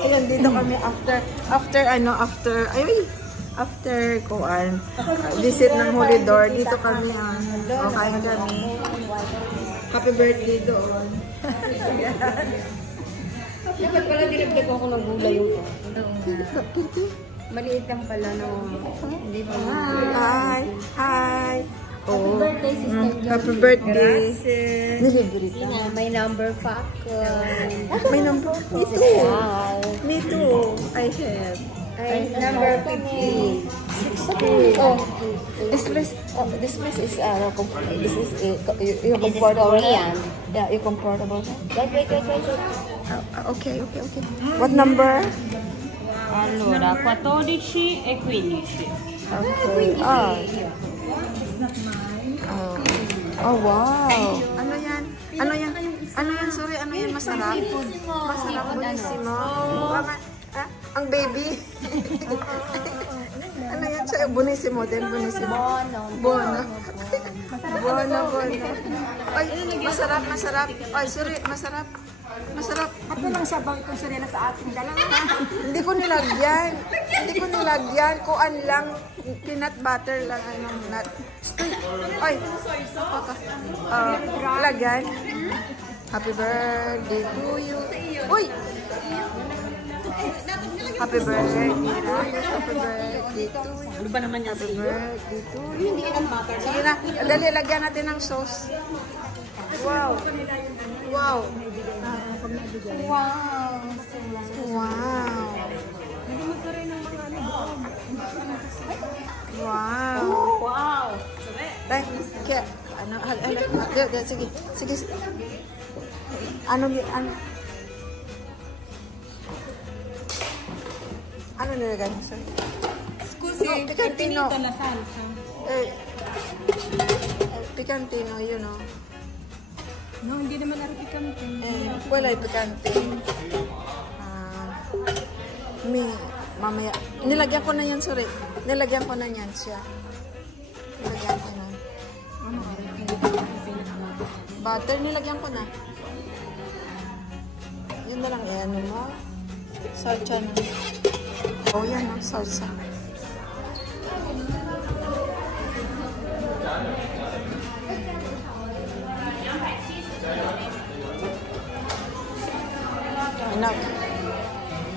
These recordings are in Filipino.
Ayan, dito kami after kuan visit ng Holy Door. Dito kami kain kami. Happy birthday doon. Dapat pala dinagdag ko ng gulay yung maliit lang pala no. Hindi pa. Hi. Happy birthday, Sister Joy. Happy birthday. Nilibre ka. May number pa ako. May number? Me too. Me too. I have. Number 50. 60. Oh, this place is you're comfortable. Yeah, you're comfortable. Wait. Okay. What number? Allora, 14 e 15. Okay. Oh, wow. Ano yan? Sorry, ano yan? Masarap? Masarap. Bonissimo. Ang baby. Ano yan? Siya, bonissimo din. Bonissimo. Bono. Ay, masarap. Ay, sorry, masarap. Ato lang siya bang itong sarili sa ating dalawa. Hindi ko nilagyan. Kuan lang. Peanut butter lang. Nut. Ay. Lagyan. Happy birthday to you. Uy! Happy birthday to you. Ano ba naman yan sa iyo? Birthday to you. Sige na. Dali, lagyan natin ng sauce. Wow. Wow. Tay, kaya sige. Ano nilagay mo, sir? Scusi, Picantino. na salsa. Picantino, you know. No, hindi naman ari pikante. Wala picante. Mamaya. Nilagyan ko na yan, sorry. Nilagyan ko na yan siya. Nilagyan ko na. Butter, nilagyan ko na. Yun na lang, ano mo? Salsa na. Oh, yan, salsa. Anak.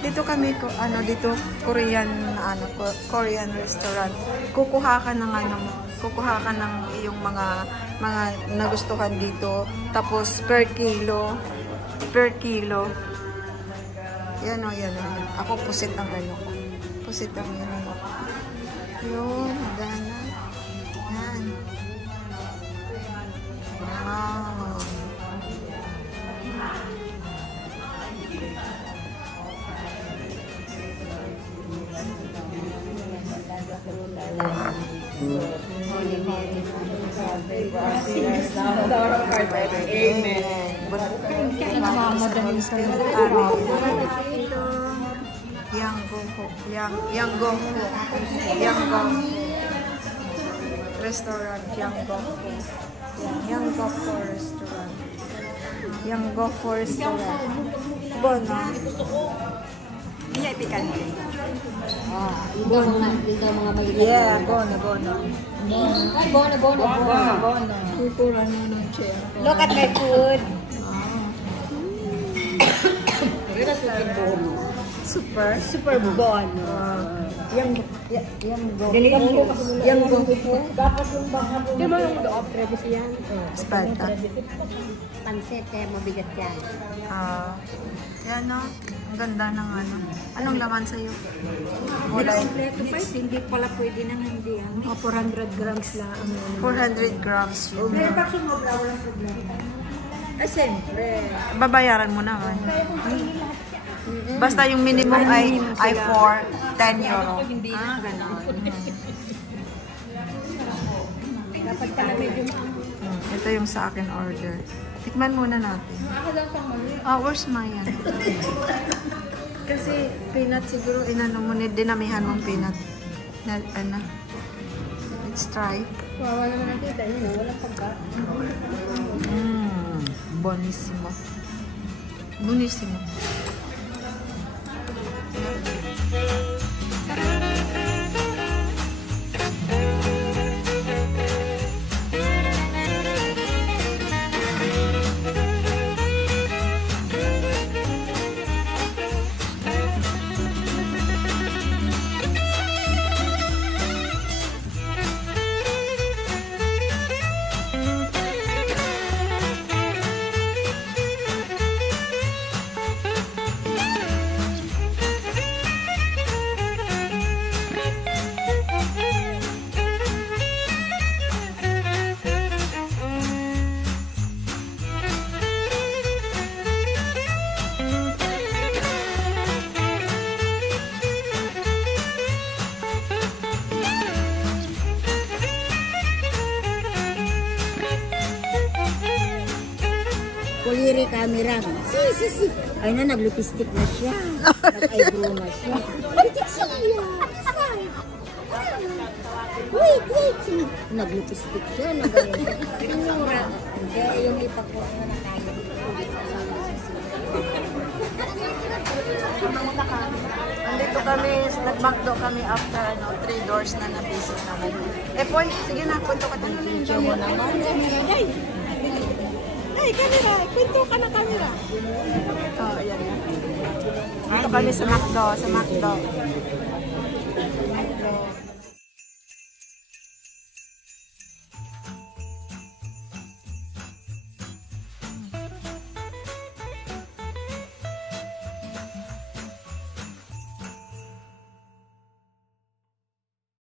Dito kami Korean restaurant. Kukuha ka ng iyong mga nagustuhan dito. Tapos per kilo. Yan. Ako pusit ang ko. Pusit ang ko. Yun, gana. Yan. Wow. Holy Mary, Amen. Yanggong restaurant. Yanggong restaurant. Bono. Iya pikante. Bono. Yeah, bono. Look at my food. Super bono. Yanggong. Dapat yung baka po. Di ba yung off-premise yan? Spanta. Pansit, kaya mabigat yan. Yan no. Ang ganda ng ano. Anong laman sa'yo? Kompleto pa, hindi pala pwede nang hindi. 400 grams lang. 400 grams yun. May bakit mo wala problema. Ay, siyempre. Babayaran mo naman. Basta yung minimum ay 10 euro. Ganon. Dapat pala medyo Ito yung sa akin order. Tikman muna natin. Where's Mayan? Kasi peanut siguro, dinamihan mong peanut. Let's try. Wawa naman ang kita. Walang pagka. Bonissimo. Bunisimo. Kuliri camera. Si. Ay na, naglipistik na siya. Nag-eyebrow na siya. Pitik siya. Wait. Naglipistik siya. Pinura. Kaya yung ipak ko na nakaya. Andito kami, nag-McDo kami after 3 doors na na-visit namin. Point, sige na, punto ka tayo. Picture mo naman. Ay, camera. Kwento ka na camera. Oh, ayan na. Dito kami sa McDo,